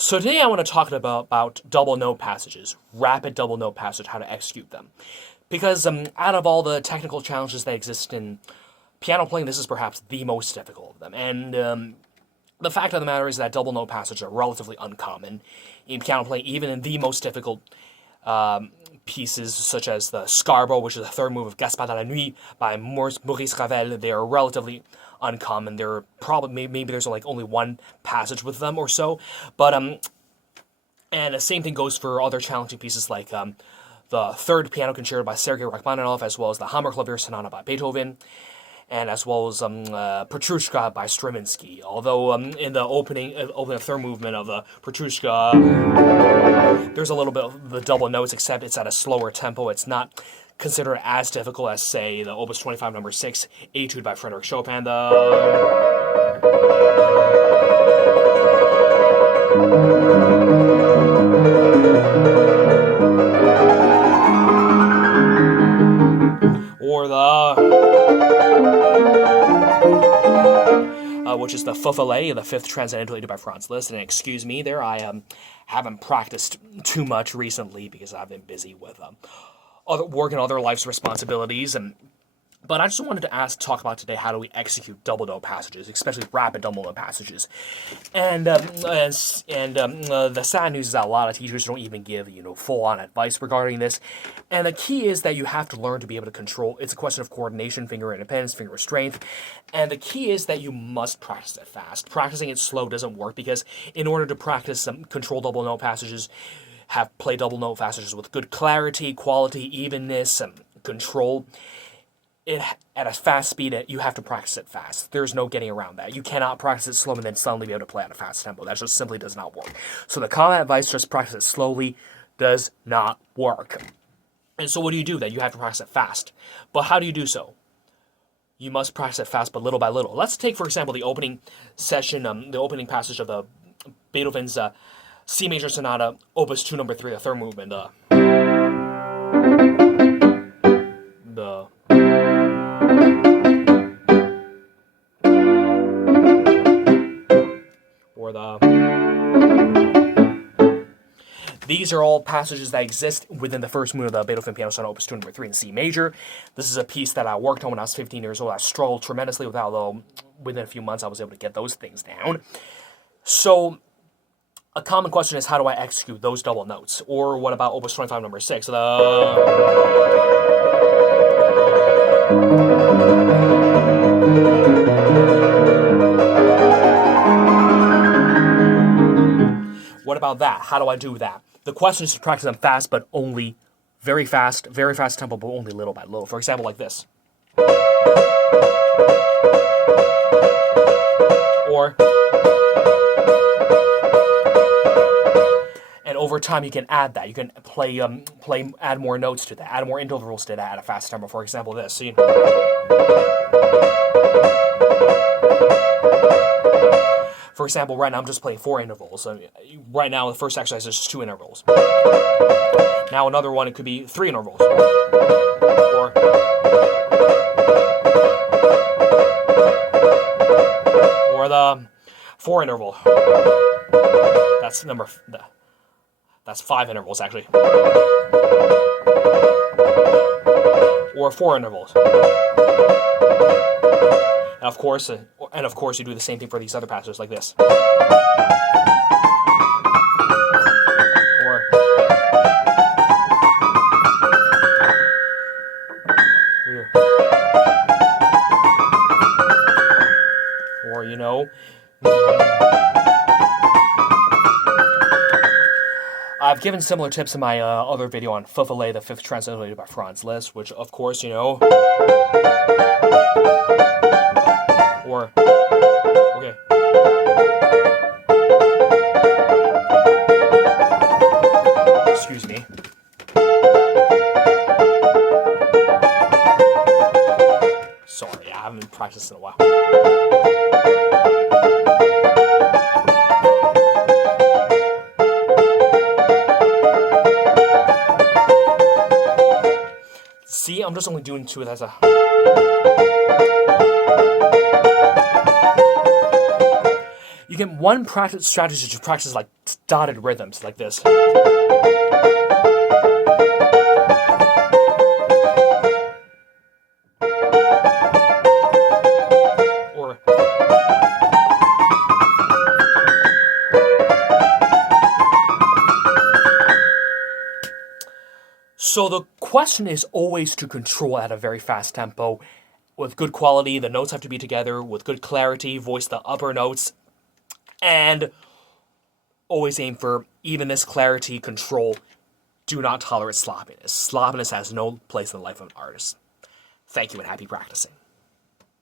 So today I want to talk about double note passages, rapid double note passage, how to execute them. Because out of all the technical challenges that exist in piano playing, this is perhaps the most difficult of them. And the fact of the matter is that double note passages are relatively uncommon in piano playing, even in the most difficult pieces, such as the Scarborough, which is the third move of Gaspard de la Nuit by Maurice Ravel. They are relatively uncommon. There are probably maybe there's like only one passage with them or so, but and the same thing goes for other challenging pieces like the third piano concerto by Sergei Rachmaninoff, as well as the Hammerklavier Sonata by Beethoven, and as well as Petrushka by Stravinsky. Although in the opening third movement of the Petrushka, there's a little bit of the double notes, except it's at a slower tempo. It's not considered as difficult as, say, the Opus 25 number 6 Etude by Frédéric Chopin. Or which is the Feuillet, the fifth Transcendental Etude by Franz Liszt. And excuse me there, I haven't practiced too much recently because I've been busy with other work and other life's responsibilities. But I just wanted to talk about today, how do we execute double note passages, especially rapid double note passages. And the sad news is that a lot of teachers don't even give full-on advice regarding this. And the key is that you have to learn to be able to control. It's a question of coordination, finger independence, finger strength. And the key is that you must practice it fast. Practicing it slow doesn't work, because in order to practice some control double note passages, play double note passages with good clarity, quality, evenness, and control, at a fast speed, you have to practice it fast. There's no getting around that. You cannot practice it slow and then suddenly be able to play at a fast tempo. That just simply does not work. So the common advice, just practice it slowly, does not work. And so what do you do then? You have to practice it fast. But how do you do so? You must practice it fast, but little by little. Let's take, for example, the opening session, the opening passage of the Beethoven's C major sonata, Opus 2 number 3, the third movement. These are all passages that exist within the first movement of the Beethoven Piano Sonata Opus 2 number 3 in C major. This is a piece that I worked on when I was 15 years old. I struggled tremendously with that, although within a few months I was able to get those things down. So a common question is, how do I execute those double notes? Or what about Opus 25 number 6? What about that? How do I do that? The question is to practice them fast, but only very fast tempo, but only little by little. For example, like this. Or, and over time you can add that. You can add more notes to that, add more intervals to that at a fast tempo. For example, this. See? For example, right now I'm just playing 4 intervals. So right now the first exercise is just 2 intervals. Now another one, it could be 3 intervals. Or the 4 interval. That's 5 intervals actually. Or 4 intervals. And of course, you do the same thing for these other passages like this. I've given similar tips in my other video on Feuillet, the fifth Transcendental Etude by Franz Liszt, which, of course, okay. Excuse me. Sorry, I haven't practiced in a while. See, I'm just only doing 2 as a... You get one practice strategy to practice like dotted rhythms like this. Or so the question is always to control at a very fast tempo. With good quality, the notes have to be together. With good clarity, voice the upper notes. And always aim for evenness, clarity, control. Do not tolerate sloppiness. Sloppiness has no place in the life of an artist. Thank you and happy practicing.